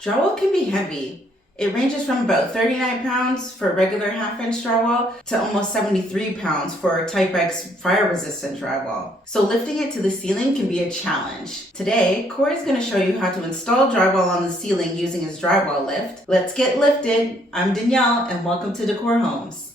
Drywall can be heavy. It ranges from about 39 pounds for regular half-inch drywall to almost 73 pounds for Type X fire-resistant drywall. So lifting it to the ceiling can be a challenge. Today, Corey's going to show you how to install drywall on the ceiling using his Drywall Lift. Let's get lifted. I'm Danielle, and welcome to De-cor Homes.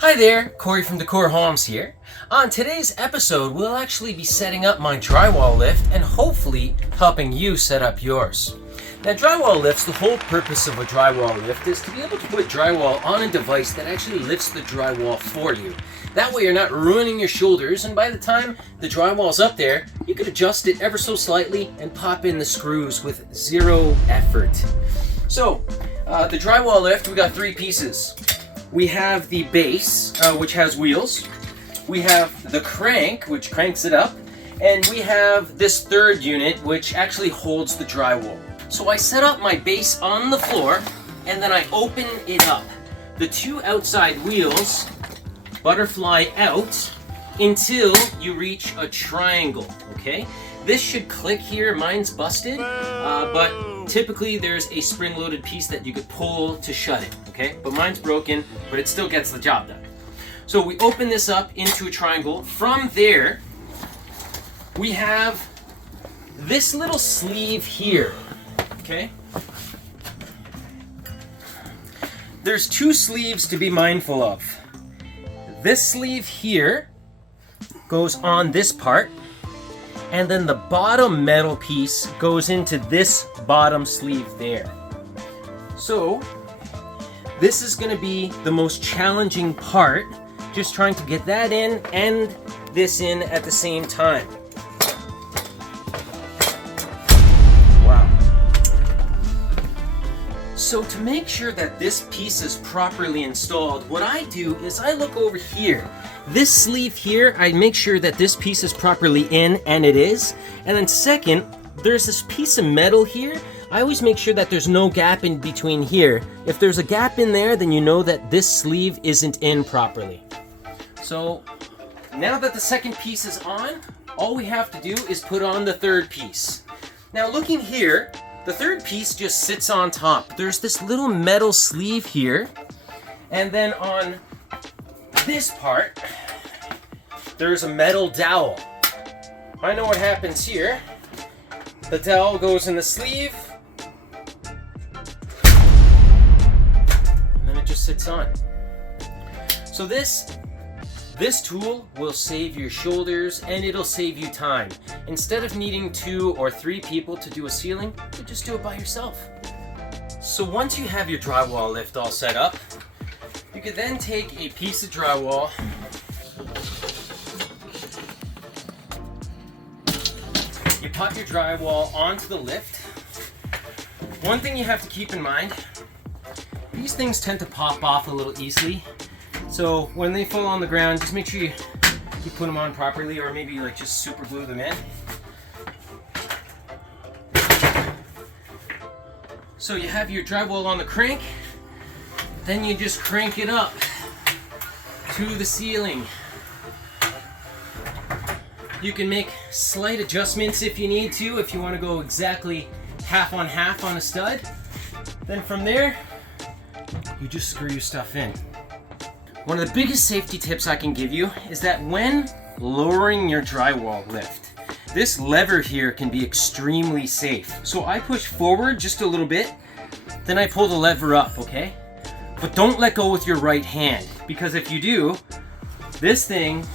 Hi there, Corey from De-cor Homes here. On today's episode, we'll actually be setting up my drywall lift and hopefully helping you set up yours. Now, drywall lifts, the whole purpose of a drywall lift is to be able to put drywall on a device that actually lifts the drywall for you. That way you're not ruining your shoulders, and by the time the drywall's up there, you can adjust it ever so slightly and pop in the screws with zero effort. So, the drywall lift, we got three pieces. We have the base, which has wheels. We have the crank, which cranks it up. And we have this third unit, which actually holds the drywall. So I set up my base on the floor, and then I open it up. The two outside wheels butterfly out until you reach a triangle, okay? This should click here. Mine's busted, but typically there's a spring-loaded piece that you could pull to shut it, okay? But mine's broken, but it still gets the job done. So we open this up into a triangle. From there, we have this little sleeve here, okay? There's two sleeves to be mindful of. This sleeve here goes on this part, and then the bottom metal piece goes into this bottom sleeve there. So this is going to be the most challenging part, just trying to get that in and this in at the same time. Wow. So to make sure that this piece is properly installed, what I do is I look over here. This sleeve here, I make sure that this piece is properly in, and it is. And then second, there's this piece of metal here. I always make sure that there's no gap in between here. If there's a gap in there, then you know that this sleeve isn't in properly. So now that the second piece is on, all we have to do is put on the third piece. Now looking here, the third piece just sits on top. There's this little metal sleeve here, and then on this part, there's a metal dowel. I know what happens here. The dowel goes in the sleeve, and then it just sits on. So this tool will save your shoulders, and it'll save you time. Instead of needing 2 or 3 people to do a ceiling, you just do it by yourself. So once you have your drywall lift all set up, you could then take a piece of drywall, you pop your drywall onto the lift. One thing you have to keep in mind, these things tend to pop off a little easily. So when they fall on the ground, just make sure you put them on properly, or maybe like just super glue them in. So you have your drywall on the crank, then you just crank it up to the ceiling. You can make slight adjustments if you need to, if you want to go exactly half on a stud. Then from there, you just screw your stuff in. One of the biggest safety tips I can give you is that when lowering your drywall lift, this lever here can be extremely safe. So I push forward just a little bit, then I pull the lever up, okay? But don't let go with your right hand, because if you do, this thing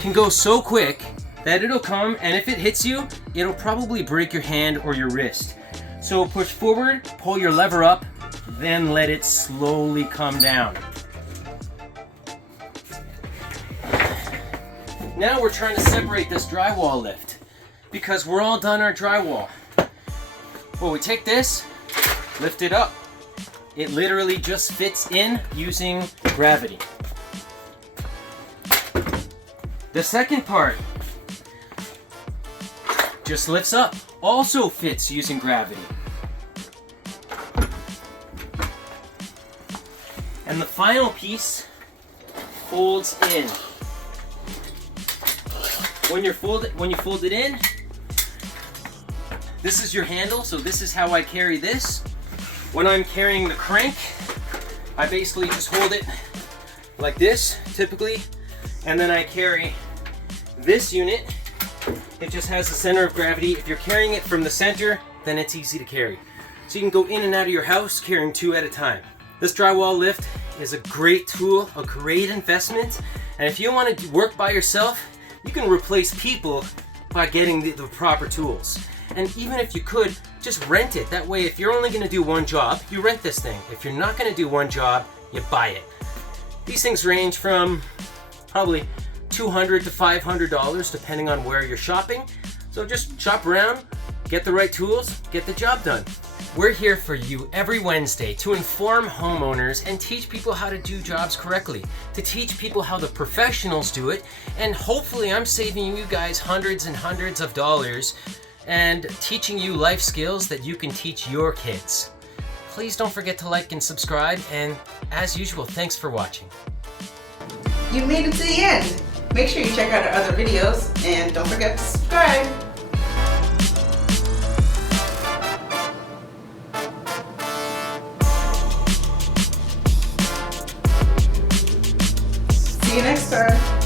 can go so quick that it'll come, and if it hits you, it'll probably break your hand or your wrist. So push forward, pull your lever up, then let it slowly come down. Now we're trying to separate this drywall lift because we're all done our drywall. Well, we take this, lift it up. It literally just fits in using gravity. The second part just lifts up, also fits using gravity. And the final piece folds in. When you fold it in, this is your handle, so this is how I carry this. When I'm carrying the crank, I basically just hold it like this, typically, and then I carry this unit. It just has the center of gravity. If you're carrying it from the center, then it's easy to carry. So you can go in and out of your house carrying 2 at a time. This drywall lift is a great tool, a great investment, and if you want to work by yourself, you can replace people by getting the proper tools. And even if you could, just rent it. That way, if you're only going to do one job, you rent this thing. If you're not going to do one job, you buy it. These things range from probably $200 to $500 depending on where you're shopping. So just shop around, get the right tools, get the job done. We're here for you every Wednesday to inform homeowners and teach people how to do jobs correctly, to teach people how the professionals do it, and hopefully I'm saving you guys hundreds and hundreds of dollars and teaching you life skills that you can teach your kids. Please don't forget to like and subscribe, and as usual, thanks for watching. You made it to the end. Make sure you check out our other videos and don't forget to subscribe. See you next time.